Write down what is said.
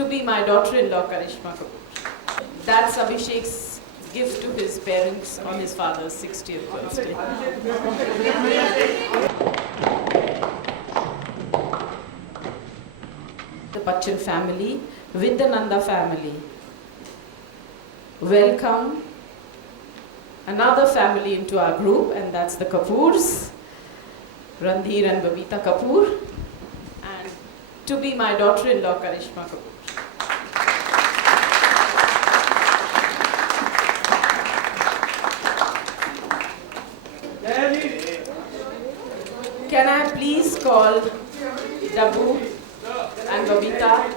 to be my daughter-in-law, Karishma Kapoor. That's Abhishek's gift to his parents on his father's 60th birthday. The Bachchan family with the Nanda family. Welcome another family into our group, and that's the Kapoors, Randhir and Babita Kapoor, and to be my daughter-in-law, Karishma Kapoor. Can I please call Dabu and Babita